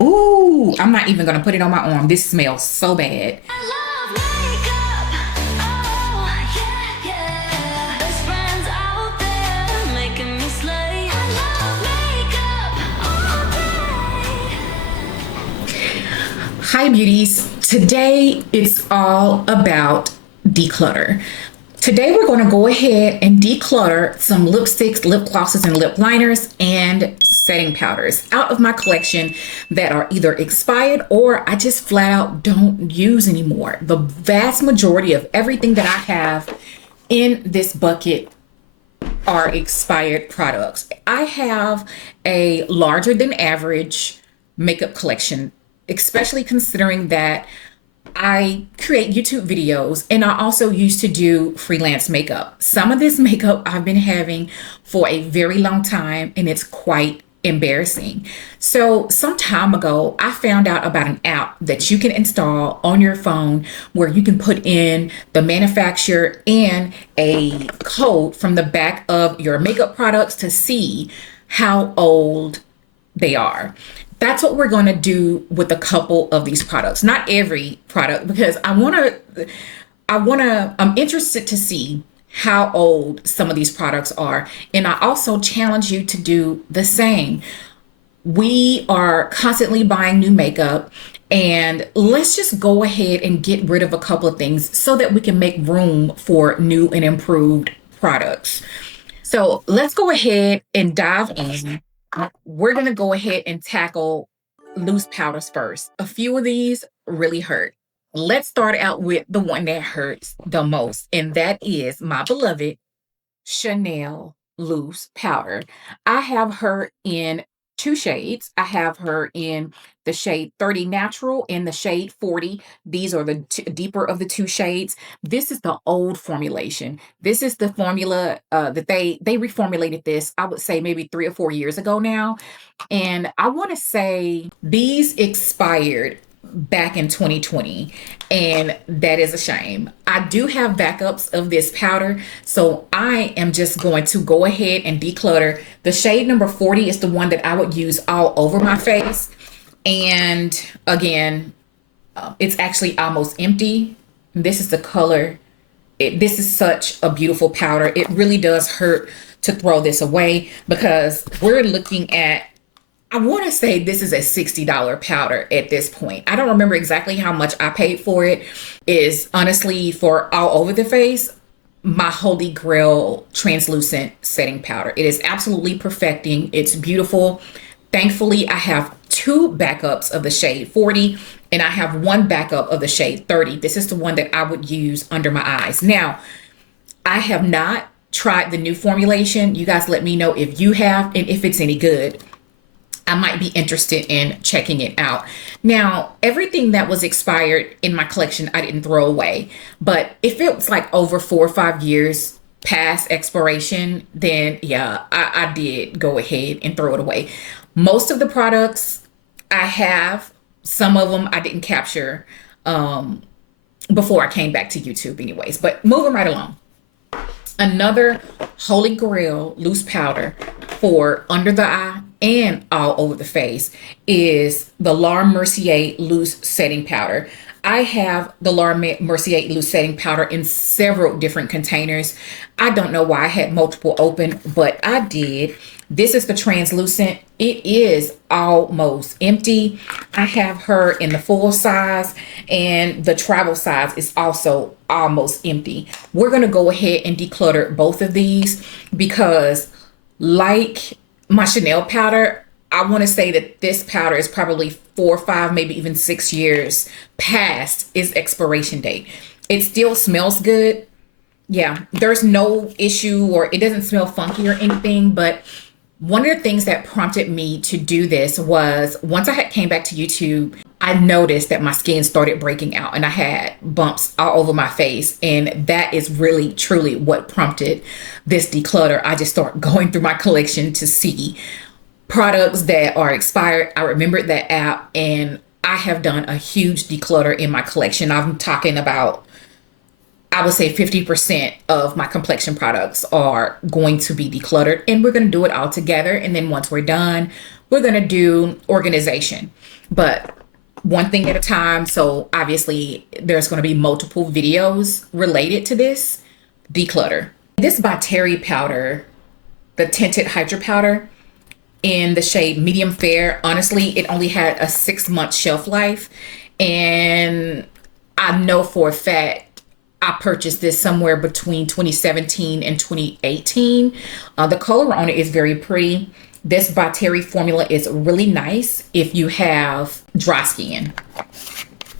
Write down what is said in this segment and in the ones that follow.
Ooh, I'm not even gonna put it on my arm. This smells so bad. I love makeup. Oh, yeah, yeah. Best friends out there making me slay. I love makeup all day. Hi, beauties. Today it's all about declutter. Today we're going to go ahead and declutter some lipsticks, lip glosses, and lip liners and setting powders out of my collection that are either expired or I just flat out don't use anymore. The vast majority of everything that I have in this bucket are expired products. I have a larger than average makeup collection, especially considering that I create YouTube videos and I also used to do freelance makeup. Some of this makeup I've been having for a very long time and it's quite embarrassing. So, some time ago, I found out about an app that you can install on your phone where you can put in the manufacturer and a code from the back of your makeup products to see how old they are. That's what we're going to do with a couple of these products. Not every product because I'm interested to see how old some of these products are. And I also challenge you to do the same. We are constantly buying new makeup and let's just go ahead and get rid of a couple of things so that we can make room for new and improved products. So let's go ahead and dive in. We're going to go ahead and tackle loose powders first. A few of these really hurt. Let's start out with the one that hurts the most, and that is my beloved Chanel loose powder. I have her in two shades. I have her in the shade 30 natural and the shade 40. These are the deeper of the two shades. This is the old formulation. This is the formula that they reformulated this, I would say maybe 3 or 4 years ago now. And I want to say these expired back in 2020, and that is a shame. I do have backups of this powder, so I am just going to go ahead and declutter. The shade number 40 is the one that I would use all over my face. And again, it's actually almost empty. This is the color. This is such a beautiful powder. It really does hurt to throw this away because we're looking at, I want to say this is a $60 powder at this point. I don't remember exactly how much I paid for it. Is honestly for all over the face, my holy grail translucent setting powder. It is absolutely perfecting. It's beautiful. Thankfully, I have two backups of the shade 40 and I have one backup of the shade 30. This is the one that I would use under my eyes. Now, I have not tried the new formulation. You guys let me know if you have and if it's any good. I might be interested in checking it out. Now, everything that was expired in my collection, I didn't throw away. But if it was like over 4 or 5 years past expiration, then yeah, I did go ahead and throw it away. Most of the products I have, some of them I didn't capture before I came back to YouTube anyways. But moving right along. Another holy grail loose powder for under the eye and all over the face is the Laura Mercier loose setting powder. I have the Laura Mercier loose setting powder in several different containers. I don't know why I had multiple open, but I did. This is the translucent. It is almost empty. I have her in the full size and the travel size is also almost empty. We're going to go ahead and declutter both of these because like my Chanel powder, I want to say that this powder is probably 4 or 5, maybe even 6 years past its expiration date. It still smells good. Yeah, there's no issue or it doesn't smell funky or anything, but one of the things that prompted me to do this was once I had came back to YouTube, I noticed that my skin started breaking out and I had bumps all over my face. And that is really, truly what prompted this declutter. I just started going through my collection to see products that are expired. I remembered that app and I have done a huge declutter in my collection. I'm talking about, I would say 50% of my complexion products are going to be decluttered and we're going to do it all together. And then once we're done, we're going to do organization, but one thing at a time. So obviously there's going to be multiple videos related to this. Declutter. This by Terry powder, the tinted hydro powder in the shade medium fair. Honestly, it only had a 6-month shelf life. And I know for a fact I purchased this somewhere between 2017 and 2018. The color on it is very pretty. This by Terry formula is really nice if you have dry skin.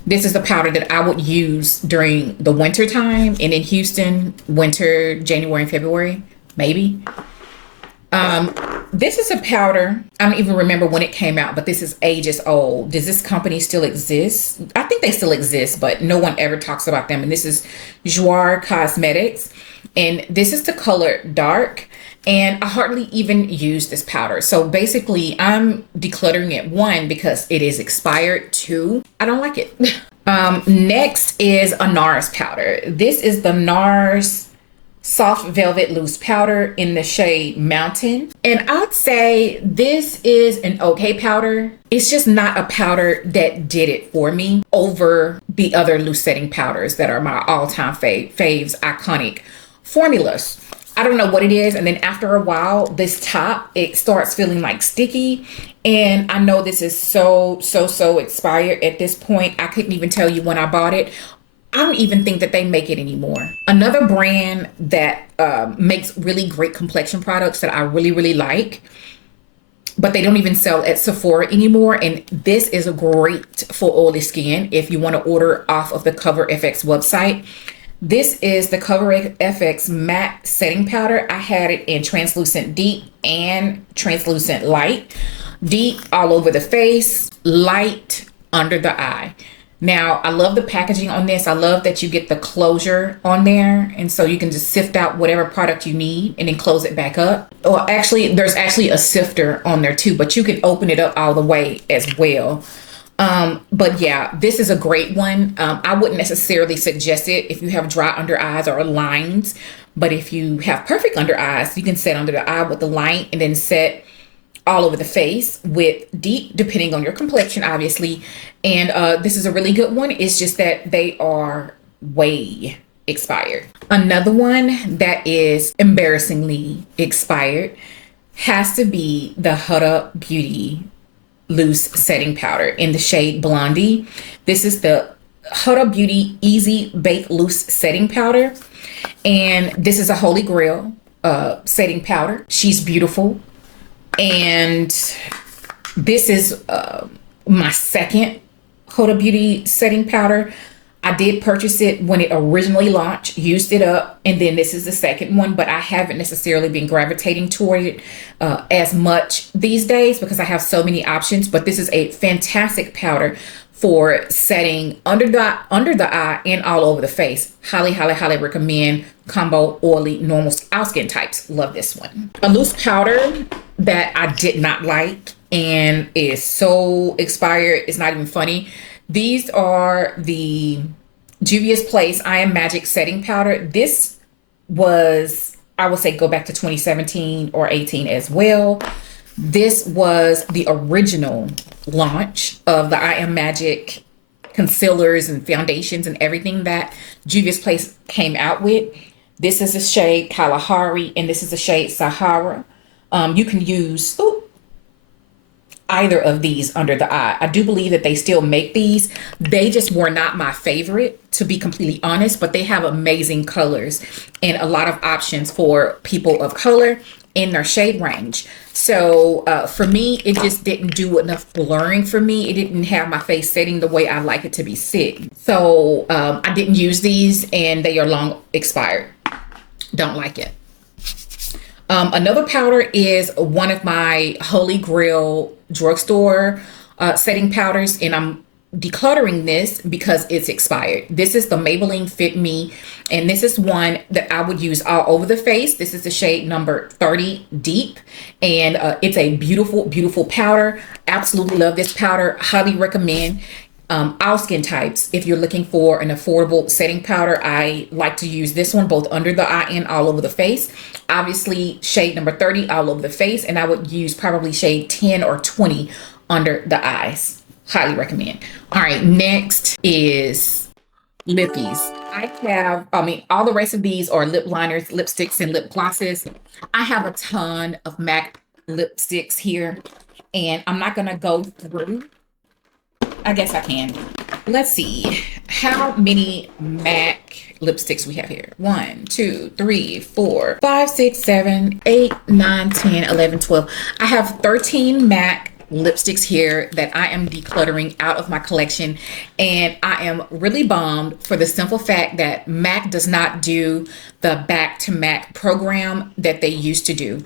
This is the powder that I would use during the winter time, and in Houston, winter, January and February, maybe. This is a powder. I don't even remember when it came out, but this is ages old. Does this company still exist? I think they still exist, but no one ever talks about them. And this is Joir Cosmetics. And this is the color dark. And I hardly even use this powder. So basically, I'm decluttering it, 1, because it is expired. 2, I don't like it. Next is a NARS powder. This is the NARS Soft Velvet Loose Powder in the shade Mountain. And I'd say this is an okay powder. It's just not a powder that did it for me over the other loose setting powders that are my all-time faves, iconic formulas. I don't know what it is. And then after a while, this top, it starts feeling like sticky. And I know this is so expired at this point. I couldn't even tell you when I bought it. I don't even think that they make it anymore. Another brand that makes really great complexion products that I really like, but they don't even sell at Sephora anymore. And this is great for oily skin if you want to order off of the Cover FX website. This is the Cover FX Matte Setting Powder. I had it in translucent deep and translucent light. Deep all over the face, light under the eye. Now, I love the packaging on this. I love that you get the closure on there. And so you can just sift out whatever product you need and then close it back up. Well, actually, there's actually a sifter on there too, but you can open it up all the way as well. But yeah, this is a great one. I wouldn't necessarily suggest it if you have dry under eyes or lines. But if you have perfect under eyes, you can set under the eye with the light and then set all over the face with deep, depending on your complexion, obviously. And this is a really good one. It's just that they are way expired. Another one that is embarrassingly expired has to be the Huda Beauty Loose Setting Powder in the shade Blondie. This is the Huda Beauty Easy Bake Loose Setting Powder. And this is a holy grail setting powder. She's beautiful. And this is my second Huda Beauty setting powder. I did purchase it when it originally launched, used it up, and then this is the second one, but I haven't necessarily been gravitating toward it as much these days because I have so many options. But this is a fantastic powder for setting under the eye and all over the face. Highly recommend. Combo oily normal all skin types. Love this one. A loose powder that I did not like and is so expired, it's not even funny. These are the Juvia's Place I Am Magic setting powder. This was, I would say, go back to 2017 or 18 as well. This was the original launch of the I Am Magic concealers and foundations and everything that Juvia's Place came out with. This is the shade Kalahari and this is the shade Sahara. You can use either of these under the eye. I do believe that they still make these. They just were not my favorite, to be completely honest, but they have amazing colors and a lot of options for people of color in their shade range. So for me, it just didn't do enough blurring for me. It didn't have my face setting the way I like it to be sitting. So I didn't use these and they are long expired. Don't like it. Another powder is one of my Holy Grail drugstore setting powders, and I'm decluttering this because it's expired. This is the Maybelline Fit Me, and this is one that I would use all over the face. This is the shade number 30 Deep, and it's a beautiful powder. Absolutely love this powder. Highly recommend. All skin types. If you're looking for an affordable setting powder, I like to use this one both under the eye and all over the face. Obviously, shade number 30 all over the face, and I would use probably shade 10 or 20 under the eyes. Highly recommend. All right, next is lippies. All the rest of these are lip liners, lipsticks, and lip glosses. I have a ton of MAC lipsticks here, and I'm not gonna go through. I guess I can. Let's see how many MAC lipsticks we have here. 1, 2, 3, 4, 5, 6, 7, 8, 9, 10, 11, 12. I have 13 MAC lipsticks here that I am decluttering out of my collection, and I am really bummed for the simple fact that MAC does not do the back to MAC program that they used to do.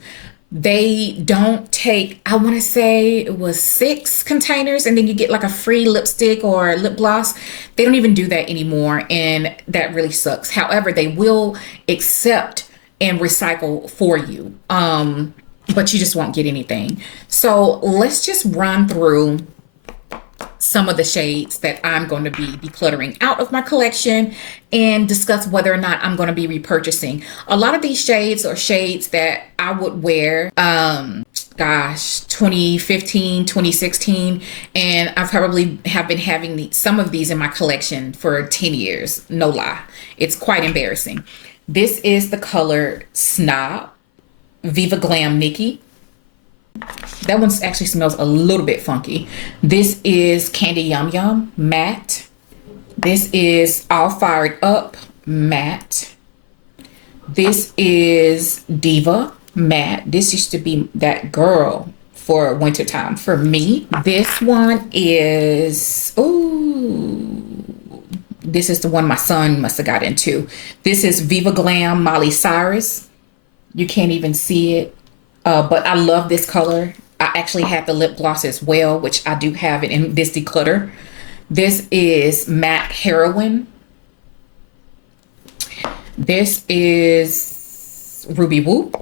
They don't take, I want to say it was 6 containers and then you get like a free lipstick or lip gloss. They don't even do that anymore, and that really sucks. However, they will accept and recycle for you, but you just won't get anything. So let's just run through some of the shades that I'm going to be decluttering out of my collection and discuss whether or not I'm going to be repurchasing. A lot of these shades are shades that I would wear, 2015, 2016, and I probably have been having some of these in my collection for 10 years. No lie. It's quite embarrassing. This is the color Snob, Viva Glam Nikki. That one actually smells a little bit funky. This is Candy Yum Yum Matte. This is All Fired Up Matte. This is Diva Matte. This used to be that girl for wintertime for me. This one is, ooh, this is the one my son must have got into. This is Viva Glam Molly Cyrus. You can't even see it. But I love this color. I actually have the lip gloss as well, which I do have it in this declutter. This is MAC Heroine. This is Ruby Woo.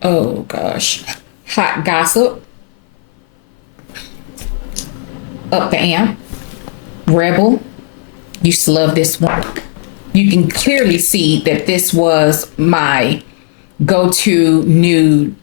Oh gosh. Hot Gossip. Up the Amp. Rebel. Used to love this one. You can clearly see that this was my go-to nude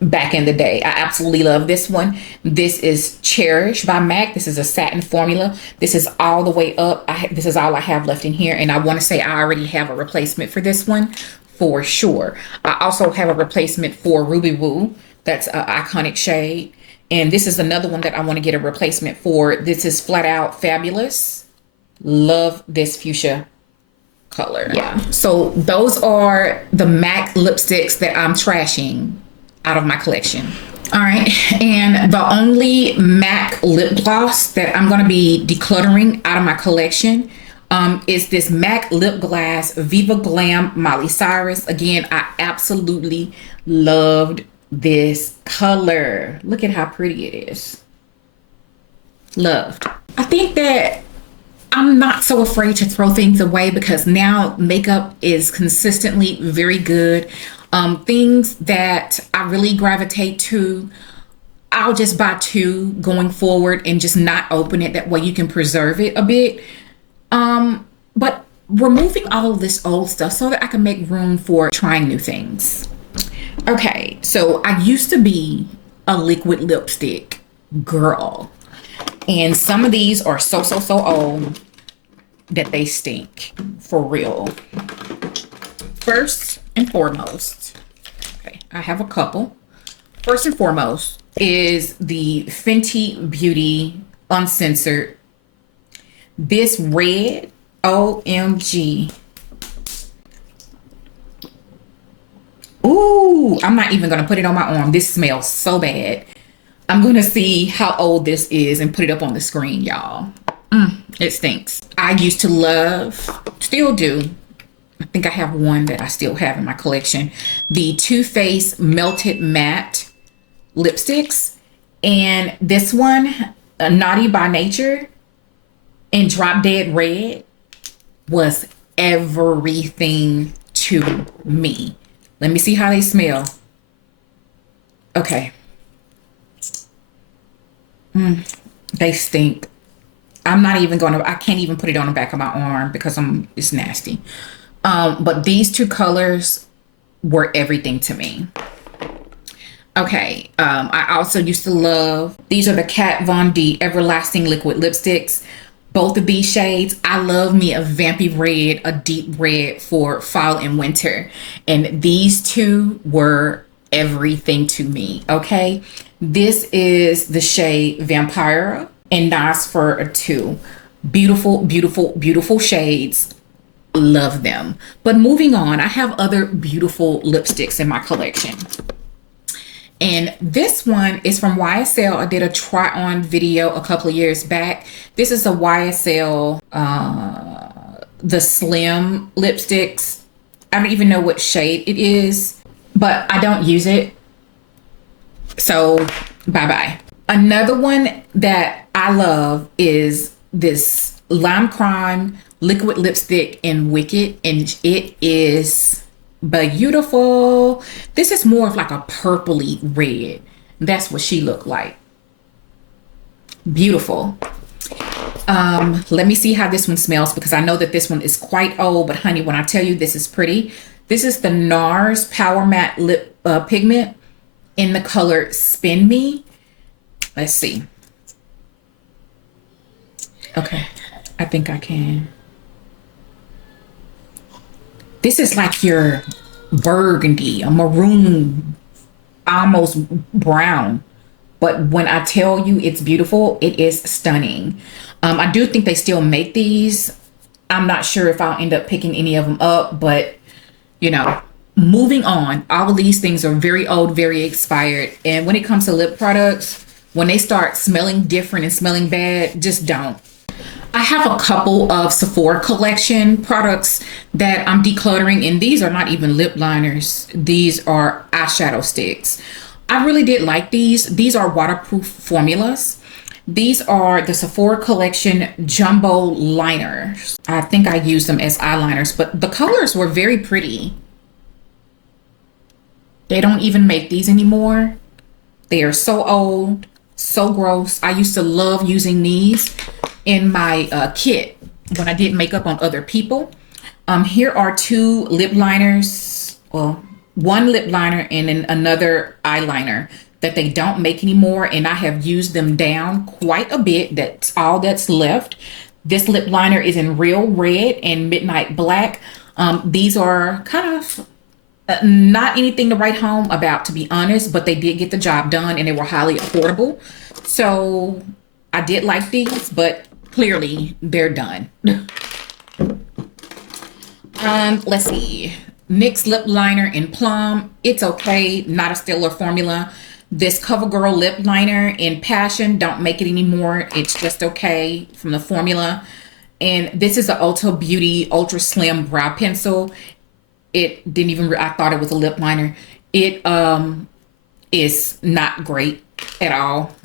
back in the day. I absolutely love this one. This is Cherish by MAC. This is a satin formula. This is all the way up. This is all I have left in here, and I want to say I already have a replacement for this one for sure. I also have a replacement for Ruby Woo. That's an iconic shade, and this is another one that I want to get a replacement for. This is Flat Out Fabulous. Love this fuchsia color. Yeah, so those are the MAC lipsticks that I'm trashing out of my collection. All right, and the only MAC lip gloss that I'm going to be decluttering out of my collection is this MAC lip gloss Viva Glam Molly Cyrus. Again, I absolutely loved this color. Look at how pretty it is. Loved. I think that I'm not so afraid to throw things away because now makeup is consistently very good. Things that I really gravitate to, I'll just buy 2 going forward and just not open it. That way you can preserve it a bit. But removing all of this old stuff so that I can make room for trying new things. Okay, so I used to be a liquid lipstick girl. And some of these are so old that they stink for real. First and foremost, okay, I have a couple. First and foremost is the Fenty Beauty Uncensored. This red, OMG. Ooh, I'm not even gonna put it on my arm. This smells so bad. I'm gonna see how old this is and put it up on the screen, y'all. It stinks. I used to love, still do. I think I have one that I still have in my collection. The Too Faced Melted Matte lipsticks. And this one, Naughty by Nature and Drop Dead Red, was everything to me. Let me see how they smell. Okay. They stink. I'm not even going to, I can't even put it on the back of my arm because it's nasty. But these two colors were everything to me. Okay, I also used to love, these are the Kat Von D Everlasting Liquid Lipsticks. Both of these shades, I love me a vampy red, a deep red for fall and winter. And these two were everything to me, okay? This is the shade Vampira and Nas for a 2. Beautiful, beautiful, beautiful shades. Love them. But moving on, I have other beautiful lipsticks in my collection. And this one is from YSL. I did a try on video a couple of years back. This is a YSL, the Slim lipsticks. I don't even know what shade it is, but I don't use it. So bye-bye. Another one that I love is this Lime Crime liquid lipstick in Wicked, and it is beautiful. This is more of like a purpley red. That's what she looked like. Beautiful. Let me see how this one smells, because I know that this one is quite old, but honey, when I tell you this is pretty, this is the NARS Power Matte Lip Pigment in the color Spin Me. Let's see. Okay, I think I can. This is like your burgundy, a maroon, almost brown. But when I tell you it's beautiful, it is stunning. I do think they still make these. I'm not sure if I'll end up picking any of them up, but you know, moving on. All of these things are very old, very expired. And when it comes to lip products, when they start smelling different and smelling bad, just don't. I have a couple of Sephora collection products that I'm decluttering, and these are not even lip liners. These are eyeshadow sticks. I really did like these. These are waterproof formulas. These are the Sephora collection jumbo liners. I think I use them as eyeliners, but the colors were very pretty. They don't even make these anymore. They are so old, so gross. I used to love using these in my kit when I did makeup on other people. Here are 2 lip liners. Well, one lip liner and then another eyeliner that they don't make anymore, and I have used them down quite a bit. That's all that's left. This lip liner is in Real Red and Midnight Black. These are kind of not anything to write home about, to be honest, but they did get the job done and they were highly affordable. So I did like these, but clearly they're done. Let's see. NYX lip liner in Plum. It's okay, not a stellar formula. This CoverGirl lip liner in Passion, don't make it anymore. It's just okay from the formula. And this is the Ulta Beauty Ultra Slim Brow Pencil. It didn't even, I thought it was a lip liner. It is not great at all.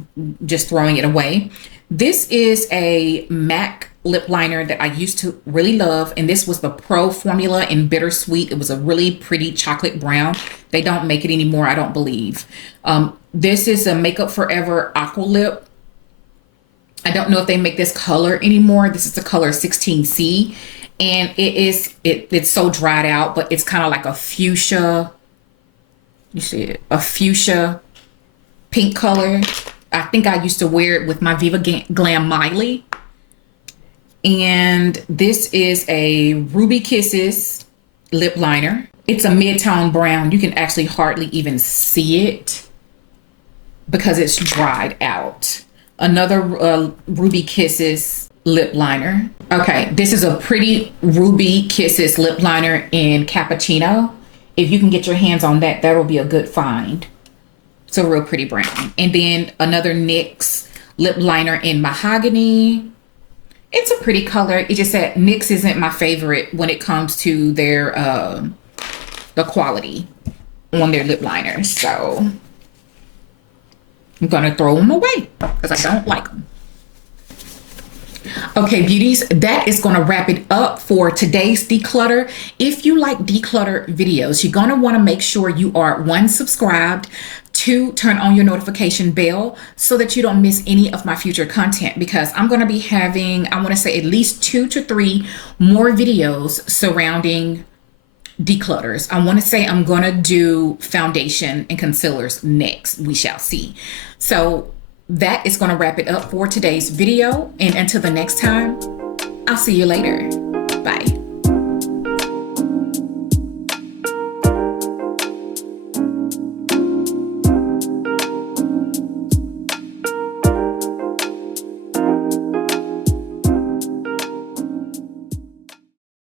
Just throwing it away. This is a MAC lip liner that I used to really love, and this was the Pro formula in Bittersweet. It was a really pretty chocolate brown. They don't make it anymore, I don't believe. This is a Makeup Forever Aqua Lip. I don't know if they make this color anymore. This is the color 16C, and it's so dried out, but it's kind of like a fuchsia. You see it? A fuchsia pink color. I think I used to wear it with my Viva Glam Miley. And this is a Ruby Kisses lip liner. It's a mid-tone brown. You can actually hardly even see it because it's dried out. Another Ruby Kisses lip liner. Okay, this is a pretty Ruby Kisses lip liner in Cappuccino. If you can get your hands on that, that'll be a good find. It's a real pretty brown. And then another NYX lip liner in Mahogany. It's a pretty color. It just said NYX isn't my favorite when it comes to their the quality on their lip liners. So I'm gonna throw them away because I don't like them. Okay, beauties, that is going to wrap it up for today's declutter. If you like declutter videos, you're going to want to make sure you are 1, subscribed, Two, turn on your notification bell so that you don't miss any of my future content, because I'm going to be having, I want to say, at least 2 to 3 more videos surrounding declutters. I want to say I'm going to do foundation and concealers next. We shall see. So that is going to wrap it up for today's video. And until the next time, I'll see you later. Bye.